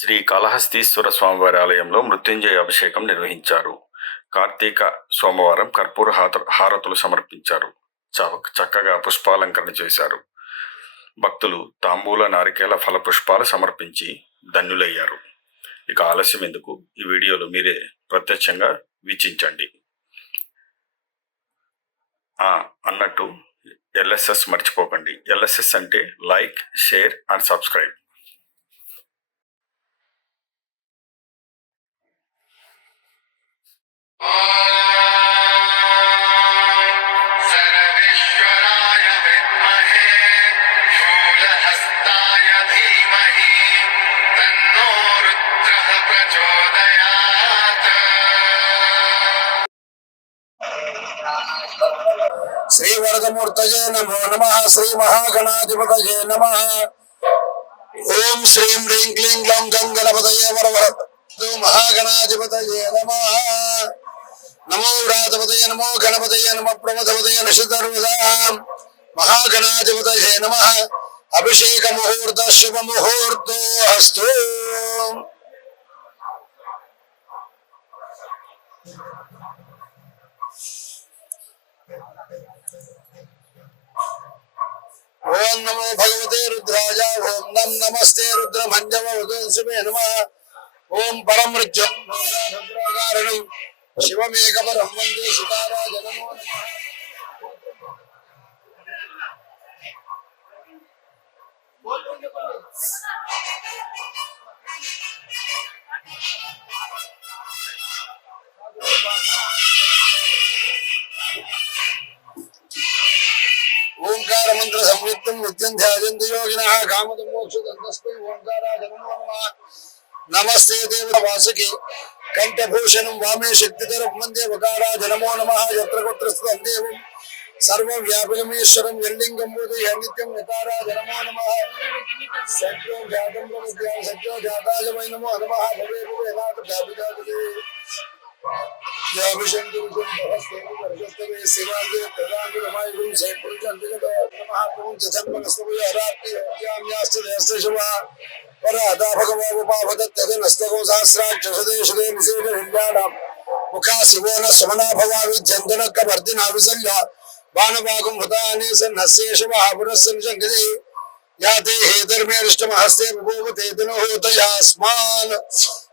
శ్రీ కాళహస్తీశ్వర స్వామివారి ఆలయంలో మృత్యుంజయ అభిషేకం నిర్వహించారు. కార్తీక సోమవారం కర్పూర హారతులు సమర్పించారు. చక్కగా పుష్పాలంకరణ చేశారు. భక్తులు తాంబూల నారికేల ఫల పుష్పాలు సమర్పించి ధన్యులయ్యారు. ఇక ఆలస్యం ఎందుకు, ఈ వీడియోలు మీరే ప్రత్యక్షంగా వీక్షించండి. అన్నట్టు LSS మర్చిపోకండి. LSS అంటే like, share and subscribe. Shri वरदमूर्तये नमो नमः. श्री महागणाधिपतये नमः. ओम श्रीं ह्रीं क्लीं ग्लौं गंगणपतये वरवरदो महागणाधिपतये नमः. नमो व्रातपतये नमो गणपतये नमः प्रमथपतये नशतर्वदां महागणाधिपतये नमः. अभिषेक मुहूर्त शुभ मुहूर्तो अस्तु. ओम नमो भगवते रुद्राय. ओम नम नमस्ते रुद्रमंजवे नमः. ओम परम रुद्राकारणं शिवमेकपरं वन्दे सुताराय नमो नमः. ओंकार मंत्र संयुक्तम नित्यं ध्यायन्ति योगिनः कामदं मोक्षदं तस्मै ओंकाराय नमो नमः. नमस्ते देववासुके कंठभूषणं वामे शक्तिधरं वन्दे वकाराय नमो नमः. यत्र कुत्र स्थितं देवं सर्वव्यापकमीश्वरं यल्लिङ्गं बोधये नित्यं वकाराय नमो नमः. सत्यो जातं प्रविद्यां सत्यो जाताय वै नमो नमः. भवे भवे नाथ जापिताजते मुखा शिवो न सुमना भवामि जंतुनक वर्धिना विसल्य बाणभागं भूतानि सन्नस्येषवः पुरस्संजंगदे याते हेतर्मेरिष्टमहस्ते विभूवते दिनोदयास्मान्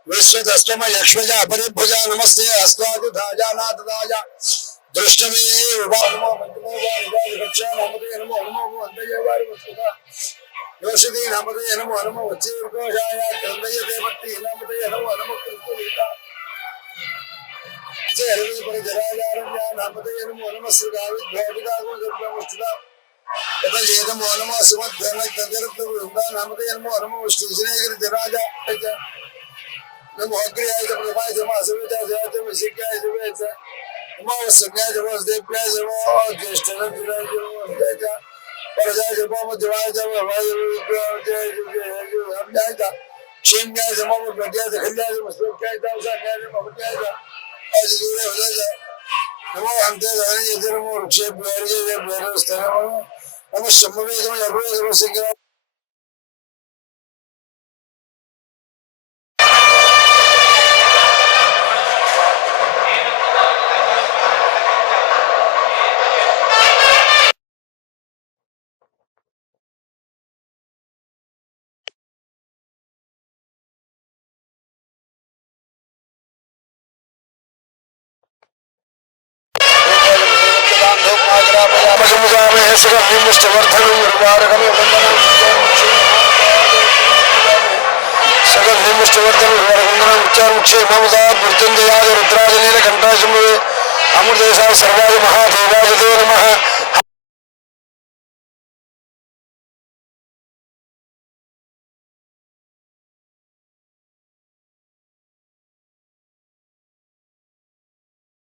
विश्वदष्टम यक्ष्मजा परिभुजा नमस्ते अस्त्वादिधाजा नाथदाजा दृष्टमे नमो नमते नमो नमो वन्दये वस्तुता योषिति नमते नमो नमो वच्चेर्कोशाय क्रन्दयते भक्ति नमते नमो नमो कृष्णवीता चेरवे परिजरायारण्या नमते नमो नमः श्रीगाविद्भौतिकागो सर्वमुष्टिता तथा नमो नमः सुमद्भरणक्तजरत्ववृन्दा नमते नमो नमो श्रीजनेगिरिजराजा नमो अग्रयाय प्रभाय जमा सविता जयते विशिक्याय जवेच नमो संज्ञाय जवस देव्याय जवो ज्येष्ठनं जुराय जवो जयता परजाय जवो मध्यवाय जवो हवाय जय हमजाय ता क्षेम्याय जवो प्रज्ञाय खल्याय जवो श्लोक्याय ता उसाक्याय जवो भक्त्याय ता आज जुरे हो जाय नमो अंते धरणी नमो क्षेप बेरजे जय बेरस्तन नमो शम्भवे जवो यर्वे जवो सिंह मृत्युंजयाय रुद्राय नीलकंठाय शंभवे अमृतेशाय सर्वाय महादेवाय नमः.